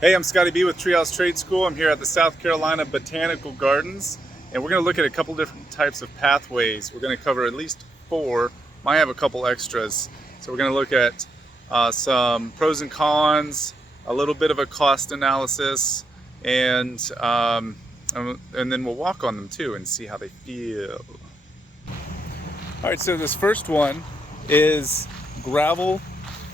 Hey, I'm Scotty B with Treehouse Trade School. I'm here at the South Carolina Botanical Gardens, and we're going to look at a couple different types of pathways. We're going to cover at least four. Might have a couple extras. So we're going to look at some pros and cons, a little bit of a cost analysis, and then we'll walk on them too and see how they feel. All right, so this first one is gravel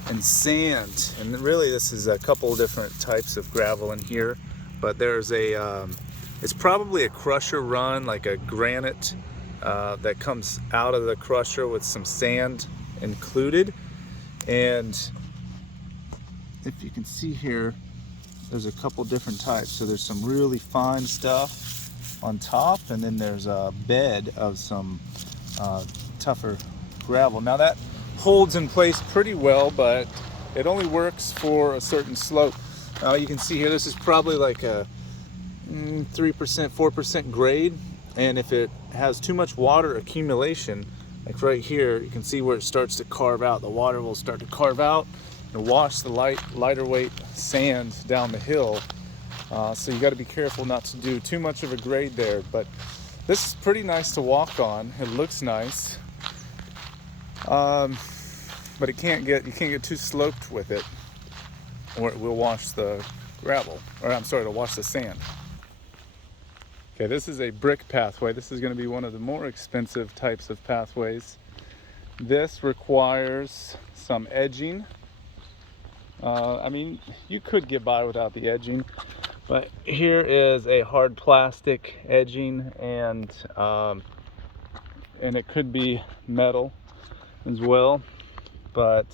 and sand, and really this is a couple different types of gravel in here, but there's it's probably a crusher run, like a granite that comes out of the crusher with some sand included. And if you can see here, there's a couple different types. So there's some really fine stuff on top, and then there's a bed of some tougher gravel. Now that holds in place pretty well, but it only works for a certain slope. You can see here, this is probably like a 3%, 4% grade, and if it has too much water accumulation, like right here, you can see where it starts to carve out. The water will start to carve out and wash the lighter weight sand down the hill. So you got to be careful not to do too much of a grade there, but this is pretty nice to walk on. It looks nice. But you can't get too sloped with it, or it will wash the gravel, or I'm sorry, it'll wash the sand. Okay, this is a brick pathway. This is going to be one of the more expensive types of pathways. This requires some edging. I mean, you could get by without the edging, but here is a hard plastic edging, and it could be metal as well, but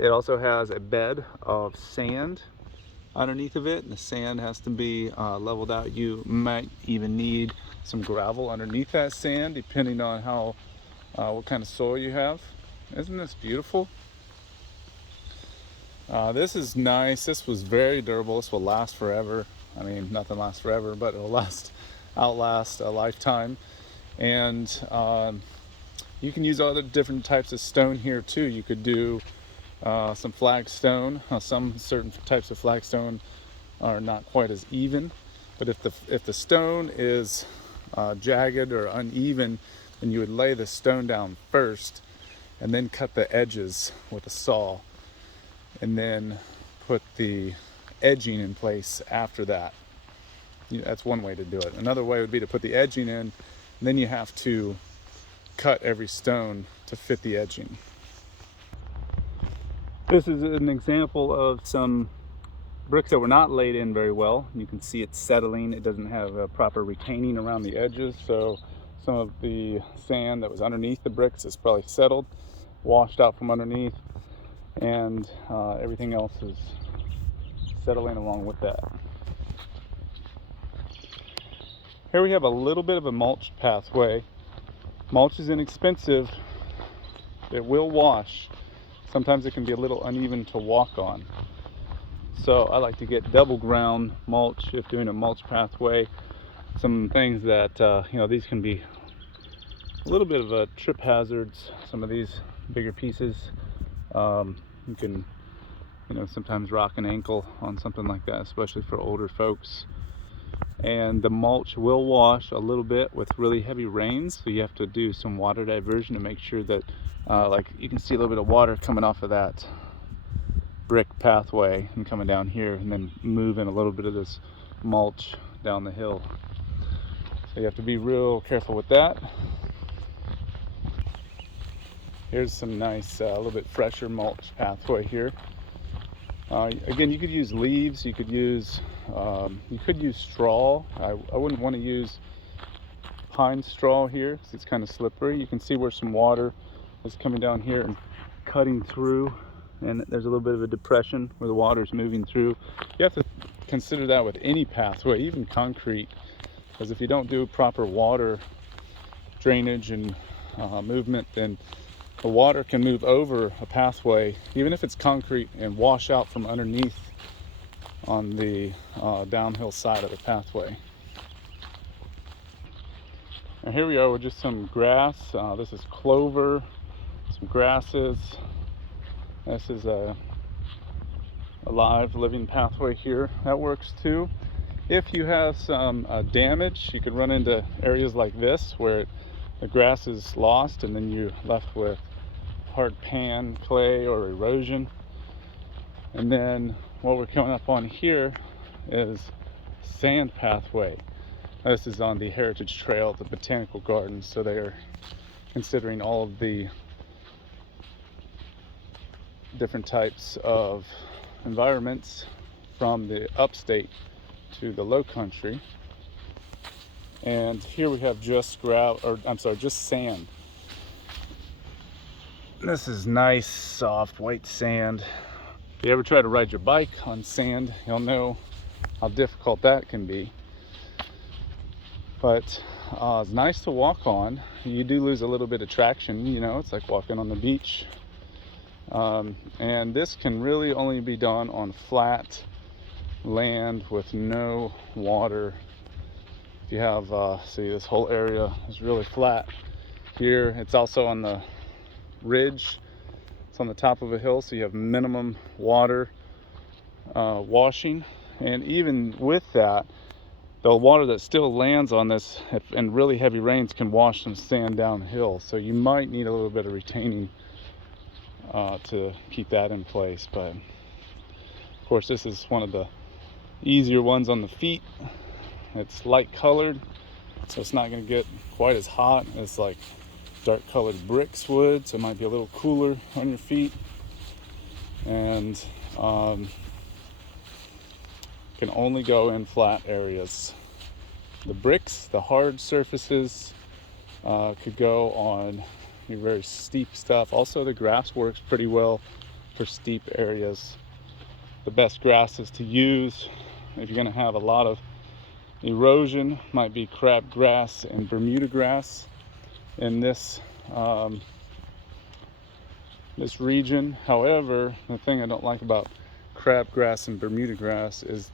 it also has a bed of sand underneath of it, and the sand has to be leveled out. You might even need some gravel underneath that sand, depending on how what kind of soil you have. Isn't this beautiful? This is nice. This was very durable. This will last forever. I mean, nothing lasts forever, but it will outlast a lifetime. And you can use other different types of stone here too. You could do some flagstone. Some certain types of flagstone are not quite as even, but if the stone is jagged or uneven, then you would lay the stone down first and then cut the edges with a saw, and then put the edging in place after that. That's one way to do it. Another way would be to put the edging in, and then you have to cut every stone to fit the edging. This is an example of some bricks that were not laid in very well. You can see it's settling. It doesn't have a proper retaining around the edges, so some of the sand that was underneath the bricks is probably settled, washed out from underneath, and everything else is settling along with that. Here we have a little bit of a mulch pathway. Mulch is inexpensive. It will wash. Sometimes it can be a little uneven to walk on. So I like to get double ground mulch if doing a mulch pathway. Some things that, these can be a little bit of a trip hazards. Some of these bigger pieces, you can, sometimes rock an ankle on something like that, especially for older folks. And the mulch will wash a little bit with really heavy rains, so you have to do some water diversion to make sure that like you can see a little bit of water coming off of that brick pathway and coming down here, and then moving a little bit of this mulch down the hill. So you have to be real careful with that. Here's some nice, a little bit fresher mulch pathway here. Again, you could use leaves, you could use straw. I wouldn't want to use pine straw here because it's kind of slippery. You can see where some water is coming down here and cutting through, and there's a little bit of a depression where the water is moving through. You have to consider that with any pathway, even concrete, because if you don't do proper water drainage and movement, then the water can move over a pathway, even if it's concrete, and wash out from underneath on the downhill side of the pathway. And here we are with just some grass. This is clover, some grasses. This is a live living pathway here. That works too. If you have some damage, you could run into areas like this where the grass is lost and then you're left with hard pan, clay, or erosion. And then what we're coming up on here is sand pathway. This is on the Heritage Trail at the Botanical Gardens, so they are considering all of the different types of environments from the upstate to the low country. And here we have just sand. This is nice, soft, white sand. If you ever try to ride your bike on sand, you'll know how difficult that can be. But it's nice to walk on. You do lose a little bit of traction, you know, it's like walking on the beach. And this can really only be done on flat land with no water. If you have, see, this whole area is really flat here. It's also on the ridge. It's on the top of a hill, so you have minimum water washing. And even with that, the water that still lands on this in really heavy rains can wash some sand downhill. So you might need a little bit of retaining to keep that in place. But of course, this is one of the easier ones on the feet. It's light colored, so it's not going to get quite as hot as like dark colored bricks would, so it might be a little cooler on your feet. And can only go in flat areas. The bricks, the hard surfaces, could go on your very steep stuff. Also, the grass works pretty well for steep areas. The best grasses to use if you're going to have a lot of erosion might be crabgrass and Bermuda grass in this this region. However, the thing I don't like about crabgrass and Bermuda grass is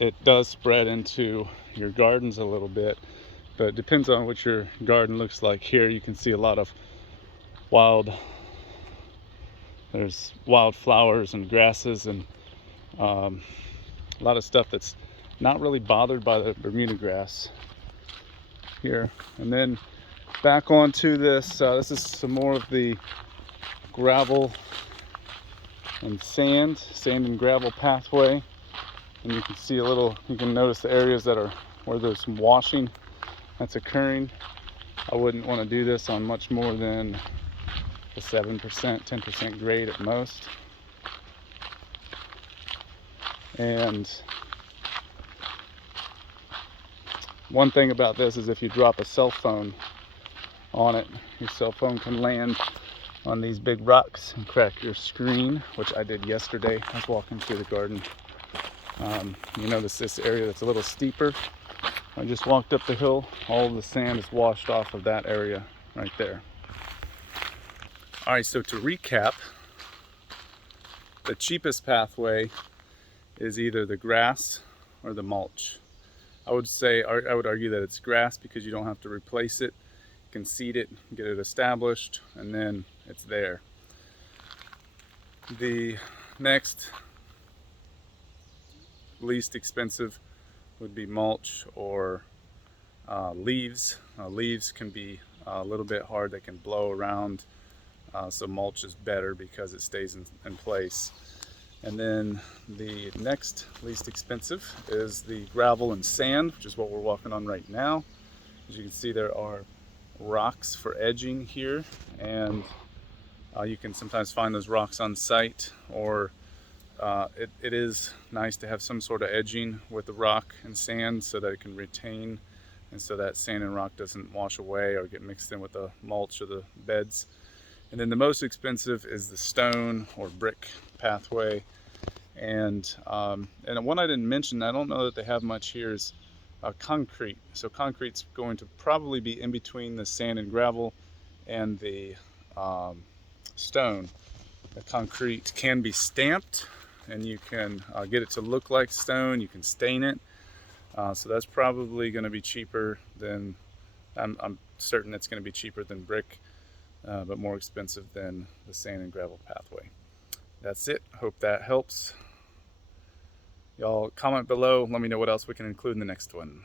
it does spread into your gardens a little bit, but it depends on what your garden looks like. Here you can see a lot of there's wildflowers and grasses and a lot of stuff that's not really bothered by the Bermuda grass here. And then back onto this, this is some more of the gravel and sand and gravel pathway. And you can see you can notice the areas where there's some washing that's occurring. I wouldn't want to do this on much more than a 7%, 10% grade at most. And one thing about this is if you drop a cell phone on it, your cell phone can land on these big rocks and crack your screen, which I did yesterday. I was walking through the garden. You notice this area that's a little steeper. I just walked up the hill. All of the sand is washed off of that area right there. All right, so to recap, the cheapest pathway is either the grass or the mulch. I would argue that it's grass because you don't have to replace it. You can seed it, get it established, and then it's there. The next least expensive would be mulch or leaves. Leaves can be a little bit hard, they can blow around, so mulch is better because it stays in place. And then the next least expensive is the gravel and sand, which is what we're walking on right now. As you can see, there are rocks for edging here, and you can sometimes find those rocks on site, or it is nice to have some sort of edging with the rock and sand so that it can retain, and so that sand and rock doesn't wash away or get mixed in with the mulch or the beds. And then the most expensive is the stone or brick pathway. And one I didn't mention, I don't know that they have much here, is concrete. So concrete's going to probably be in between the sand and gravel and the stone. The concrete can be stamped, and you can get it to look like stone. You can stain it. So that's probably going to be cheaper than, I'm certain it's going to be cheaper than brick but more expensive than the sand and gravel pathway. That's it. Hope that helps. Y'all comment below. Let me know what else we can include in the next one.